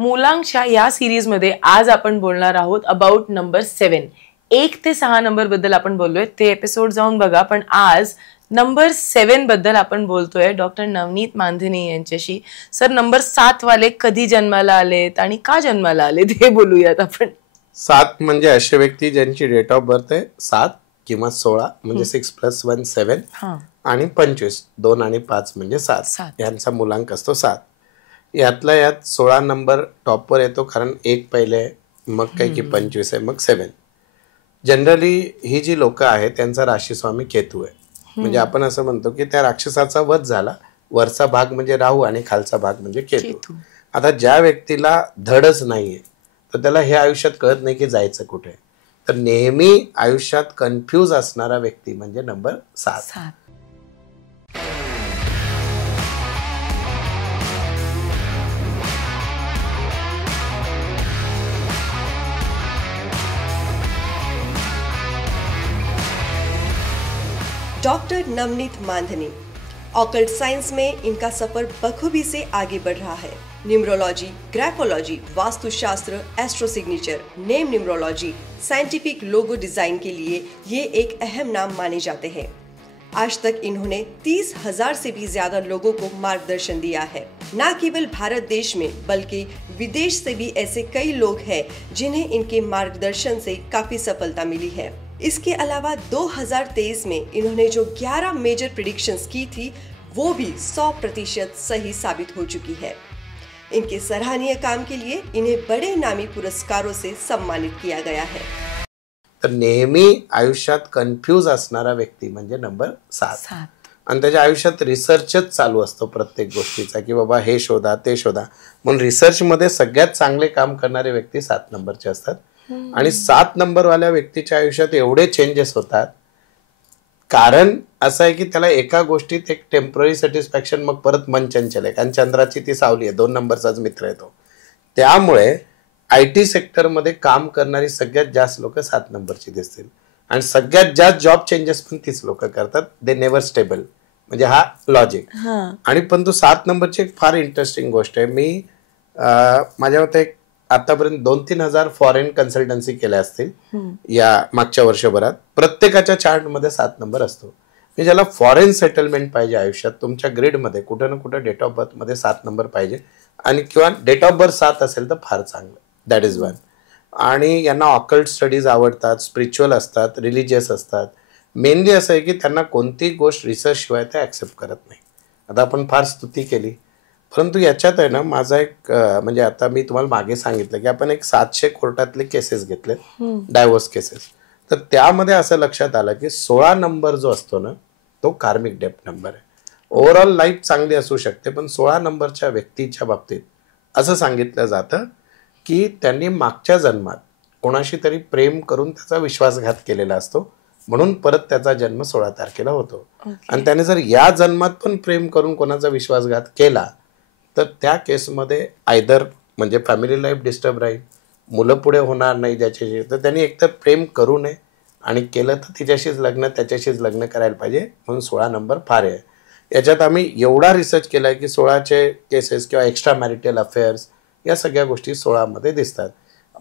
मुलांच्या या सिरीजमध्ये आज आपण बोलणार आहोत अबाउट नंबर 7. 1 ते 6 नंबर बद्दल आपण बोललोय, ते एपिसोड जाऊन बघा. पण आज नंबर 7 बद्दल आपण बोलतोय डॉक्टर नवनीत मानधने यांच्याशी. सर, नंबर 7 वाले कधी जन्माला आलेत आणि का जन्माला आलेत हे बोलूयात आपण. 7 म्हणजे असे व्यक्ती ज्यांची डेट ऑफ बर्थ आहे 7 किंवा 16 म्हणजे 6 + 1 7 आणि 25 2 आणि 5 म्हणजे 7 यांचा मुलांक असतो 7. यातल्या यात 16 नंबर टॉपवर येतो, कारण 1 पहिले आहे, मग काही की 25 आहे, मग 7. जनरली ही जी लोक आहेत त्यांचा राशीस्वामी केतू आहे. म्हणजे आपण असं म्हणतो की त्या राक्षसाचा वध झाला, वरचा भाग म्हणजे राहू आणि खालचा भाग म्हणजे केतू. आता ज्या व्यक्तीला धडच नाहीये तर त्याला हे आयुष्यात कळत नाही की जायचं कुठे, तर नेहमी आयुष्यात कन्फ्यूज असणारा व्यक्ती म्हणजे number 7. Doctor Navneet Mandhane, occult science में इनका सफर बखूबी से आगे बढ़ रहा है. न्यूमरोलॉजी, ग्राफोलॉजी, वास्तुशास्त्र, astro signature, name numerology, scientific logo design के लिए ये एक अहम नाम माने जाते हैं. आज तक इन्होंने 30,000 से भी ज्यादा लोगों को मार्गदर्शन दिया है. न केवल भारत देश में बल्कि विदेश से भी ऐसे कई लोग हैं जिन्हें इनके मार्गदर्शन से काफी सफलता मिली है. इसके अलावा 2023 में इन्होंने जो 11 मेजर प्रेडिक्शंस की थी वो भी 100% सही साबित हो चुकी है. इनके सराहनीय काम के लिए इन्हें बड़े नामी पुरस्कारों से सम्मानित किया गया है. तर नेहमी आयुष्यात कन्फ्यूज असणारा व्यक्ती म्हणजे नंबर 7. आणि त्याच्या आयुष्यात रिसर्चच चालू असतो प्रत्येक गोष्टीचा, की बाबा हे शोधा ते शोधा. म्हणून रिसर्चमध्ये सगळ्यात चांगले काम करणारे व्यक्ती 7 नंबरचे असतात. आणि 7 नंबरवाल्या व्यक्तीच्या आयुष्यात एवढे चेंजेस होतात, कारण असं आहे की त्याला एका गोष्टीत एक टेम्पररी सॅटिस्फॅक्शन, मग परत मन चंचल आहे, कारण चंद्राची ती सावली आहे, 2 नंबरचाच मित्र आहे तो. त्यामुळे IT सेक्टरमध्ये काम करणारी सगळ्यात जास्त लोक 7 नंबरची दिसतील. आणि सगळ्यात जास्त जॉब चेंजेस पण तीच लोक करतात. दे नेव्हर स्टेबल, म्हणजे हा लॉजिक. आणि पण तो 7 नंबरची एक फार इंटरेस्टिंग गोष्ट आहे. मी माझ्या मते एक आतापर्यंत 2-3 हजार फॉरेन कन्सल्टन्सी केल्या असतील या मागच्या वर्षभरात. प्रत्येकाच्या चार्टमध्ये 7 नंबर असतो. म्हणजे ज्याला फॉरेन सेटलमेंट पाहिजे आयुष्यात, तुमच्या ग्रिडमध्ये कुठं ना कुठं डेट ऑफ बर्थमध्ये 7 नंबर पाहिजे. आणि किंवा डेट ऑफ बर्थ 7 असेल तर फार चांगलं. That is 1. आणि यांना ऑकल्ट स्टडीज आवडतात, स्पिरिच्युअल असतात, रिलिजियस असतात. मेनली असं आहे की त्यांना कोणतीही गोष्ट रिसर्च शिवाय ते ॲक्सेप्ट करत नाही. आता आपण फार स्तुती केली, परंतु याच्यात आहे ना माझा एक म्हणजे आता मी तुम्हाला मागे सांगितलं की आपण एक 700 कोर्टातले केसेस घेतले, डायव्होर्स केसेस. तर त्यामध्ये असं लक्षात आलं की 16 नंबर जो असतो ना तो कार्मिक डेप्थ नंबर आहे. ओव्हरऑल लाईफ चांगली असू शकते, पण 16 नंबरच्या व्यक्तीच्या बाबतीत असं सांगितलं जातं की त्यांनी मागच्या जन्मात कोणाशी तरी प्रेम करून त्याचा विश्वासघात केलेला असतो, म्हणून परत त्याचा जन्म 16 तारखेला होतो. आणि त्याने जर या जन्मात पण प्रेम करून कोणाचा विश्वासघात केला तर त्या केसमध्ये आयदर म्हणजे फॅमिली लाईफ डिस्टर्ब राहील, मुलं पुढे होणार नाही ज्याच्याशी, तर त्यांनी एकतर प्रेम करू नये आणि केलं तर तिच्याशीच लग्न त्याच्याशीच लग्न करायला पाहिजे. म्हणून 16 नंबर फार आहे. याच्यात आम्ही एवढा रिसर्च केला आहे की 16चे केसेस किंवा एक्स्ट्रा मॅरिटल अफेअर्स या सगळ्या गोष्टी 16मध्ये दिसतात.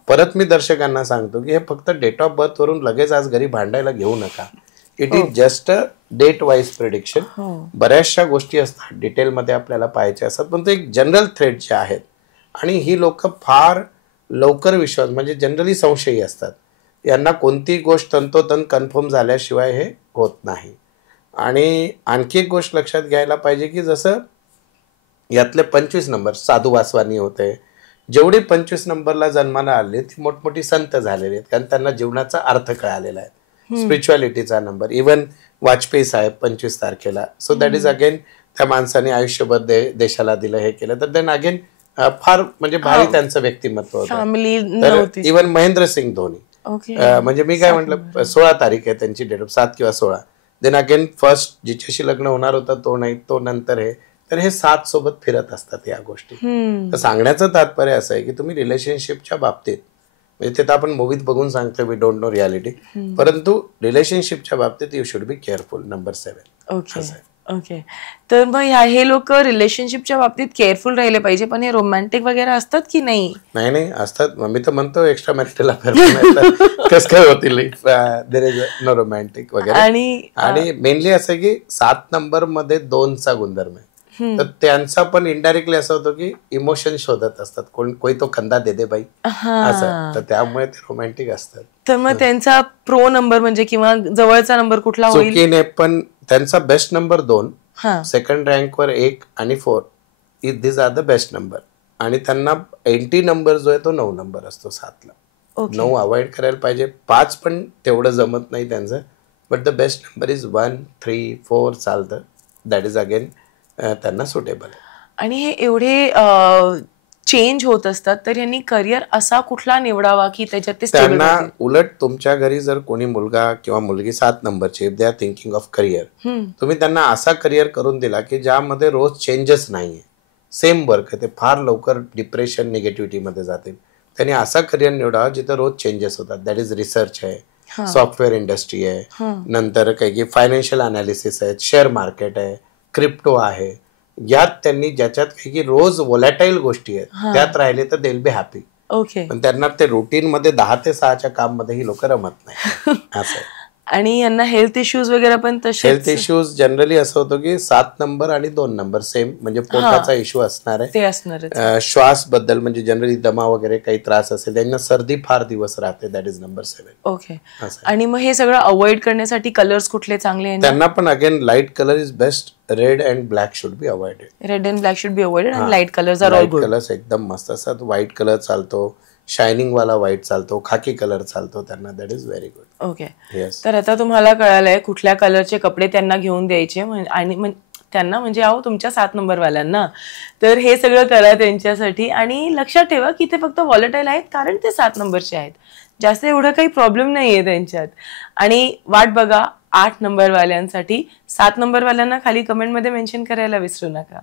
परत मी दर्शकांना सांगतो की हे फक्त डेट ऑफ बर्थवरून लगेच आज घरी भांडायला घेऊ नका. It is just a date wise prediction. बऱ्याचशा गोष्टी असतात डिटेलमध्ये आपल्याला पाहायच्या असतात, पण ते एक जनरल थ्रेड जे आहेत. आणि ही लोक फार लवकर विश्वास, म्हणजे जनरली संशयी असतात. यांना कोणतीही गोष्ट तंतोतंत कन्फर्म झाल्याशिवाय हे होत नाही. आणि आणखी एक गोष्ट लक्षात घ्यायला पाहिजे की जसं यातले 25 नंबर साधू वासवानी होते, जेवढी 25 नंबरला जन्माला आले ती मोठमोठी संत झालेले आहेत, कारण त्यांना जीवनाचा अर्थ कळालेला आहे. स्पिरिच्युअलिटीचा नंबर. इवन वाजपेयी साहेब 25 तारखेला. सो दॅट इज अगेन त्या माणसाने आयुष्यभर देशाला दिलं, हे केलं. तर देन अगेन फार म्हणजे भारी त्यांचं व्यक्तिमत्व होतं. इवन महेंद्रसिंग धोनी, म्हणजे मी काय म्हटलं 16 तारीख आहे त्यांची डेट ऑफ, 7 किंवा 16. देन अगेन फर्स्ट जिच्याशी लग्न होणार होतं तो नाही, तो नंतर हे. तर हे 7 सोबत फिरत असतात या गोष्टी. तर सांगण्याचं तात्पर्य असं आहे की तुम्ही रिलेशनशिपच्या बाबतीत, म्हणजे ते तर आपण मूवीत बघून सांगतो वी डोंट नो रियालिटी, परंतु रिलेशनशिपच्या बाबतीत you should be careful. Number 7. Okay okay. तर मग हे लोक रिलेशनशिपच्या बाबतीत केअरफुल राहिले पाहिजे, पण हे रोमॅन्टिक वगैरे असतात की नाही? नाही असतात. मी तर म्हणतो एक्स्ट्रा मॅरिटल अफेअर कसं काय होतील देयर इज नो रोमॅन्टिक वगैरे. आणि मेनली असं की 7 नंबर मध्ये 2चा गुणधर्म आहे, तर त्यांचा पण इनडायरेक्टली असं होतं की इमोशन शोधत असतात, कोई तो खंदा दे दे बाई असं, तर त्यामुळे ते रोमॅन्टिक असतात. तर मग त्यांचा प्रो नंबर म्हणजे किंवा जवळचा नंबर कुठला होईल? चुकीने पण त्यांचा बेस्ट नंबर 2, सेकंड रँकवर 1 आणि 4 दिस आर द बेस्ट नंबर. आणि त्यांना एंटी नंबर जो आहे तो 9 नंबर असतो 7ला. 9 अवॉइड करायला पाहिजे. 5 पण तेवढं जमत नाही त्यांचं, but the best number is 1, 3, 4 चालतं. दॅट इज अगेन त्यांना सुटेबल. आणि हे एवढे चेंज होत असतात, तर यांनी करिअर असा कुठला निवडावा की त्याच्यात ते स्टेबल त्यांना राहतील? उलट तुमच्या घरी जर कोणी मुलगा किंवा मुलगी 7 नंबरची, if they are thinking of career, तुम्ही त्यांना असा करिअर करून दिला की ज्यामध्ये रोज चेंजेस नाहीये, सेम वर्क आहे, ते फार लवकर डिप्रेशन निगेटिव्हिटी मध्ये जातील. त्यांनी असा करिअर निवडावा जिथे रोज चेंजेस होतात. दॅट इज रिसर्च आहे, सॉफ्टवेअर इंडस्ट्री आहे, नंतर काही फायनान्शियल अनालिसिस आहे, शेअर मार्केट आहे, क्रिप्टो आहे. यात त्यांनी ज्याच्यात काही रोज वोलॅटाईल गोष्टी आहेत त्यात राहिले तर they will be happy. Okay. पण त्यांना ते रुटीन मध्ये 10 ते 6च्या काम मध्ये ही लोक रमत नाही असं. आणि यांना हेल्थ इश्यूज वगैरे पण तसे. हेल्थ इश्यूज जनरली असं होतं की 7 नंबर आणि 2 नंबर सेम, म्हणजे पोटाचा इश्यू असणार आहे, ते असणार. श्वास बद्दल म्हणजे जनरली दमा वगैरे काही त्रास असेल, त्यांना सर्दी फार दिवस राहते. That is number 7. ओके. आणि मग हे सगळं अवॉइड करण्यासाठी कलर्स कुठले चांगले? त्यांना पण again light colour is best. Red and black should be avoided. Red and black should be avoided आणि light colours are all good. Colours एकदम मस्त असतात. व्हाईट कलर चालतो, शायनिंग वाला व्हाईट चालतो, खाकी कलर चालतो त्यांना. That is very good. Okay. तर आता तुम्हाला कळालंय कुठल्या कलरचे कपडे त्यांना घेऊन द्यायचे. आणि त्यांना म्हणजे अहो तुमच्या 7 नंबरवाल्यांना, तर हे सगळं करा त्यांच्यासाठी. आणि लक्षात ठेवा की ते फक्त व्हॉलेटाईल आहेत कारण ते 7 नंबरचे आहेत, जास्त एवढं काही प्रॉब्लेम नाहीये त्यांच्यात. आणि वाट बघा 8 नंबरवाल्यांसाठी. 7 नंबरवाल्यांना खाली कमेंटमध्ये मेन्शन करायला विसरू नका.